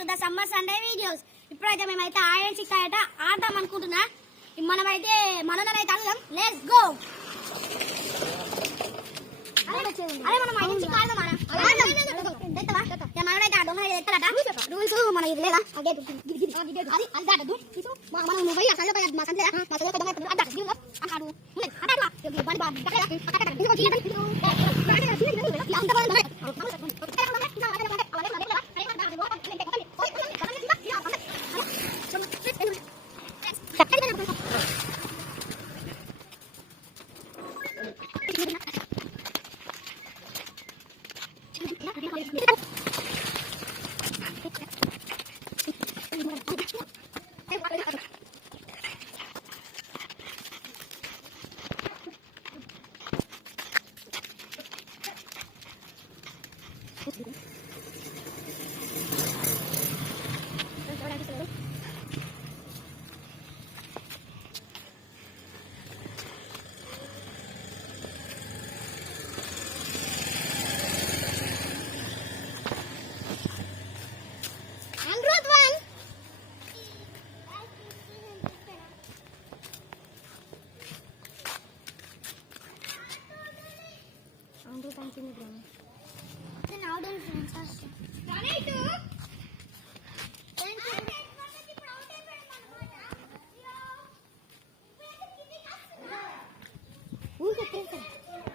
To the summer Sunday videos. ఇప్పుడైతే మేమైతే ఆడేసి చిక్కాయట ఆడదాం అనుకుంటున్నా. మనమైతే మననైతే అడుగుదాం. Let's go. అరే మనం ఆడేసి చిక్కాడదాం. మనమైతే ఆ డొంగ ఎత్తారట. రూల్స్ మన ఇది లేదా అది దాటదు. మనం నువ్వు ఆ సండే మా సండే మా సండే డొంగ అడ్డాడు అన్నాడు.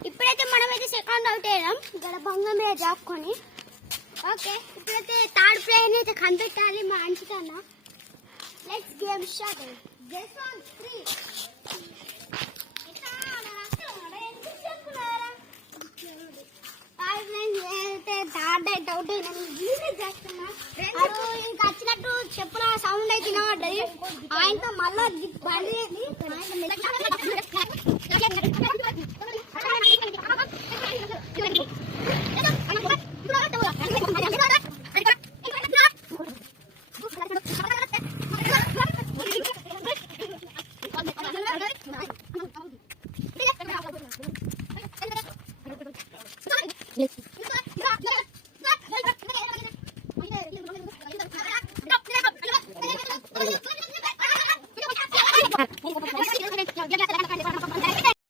ఇప్పుడైతే మనమైతే సెకండ్ అవుట్ అయ్యాం ఇక్కడ బంగం మీద జాపుకొని. ఓకే ఇప్పుడైతే థర్డ్ ప్లేయర్ అయితే కనిపెట్టాలి మా అంచుకన్నా. Let's game start. Guess on 3. Doubt ఇంకా వచ్చినట్టు చెప్పుల సౌండ్ అయితే వినబడ్డది. ఆయనతో మళ్ళా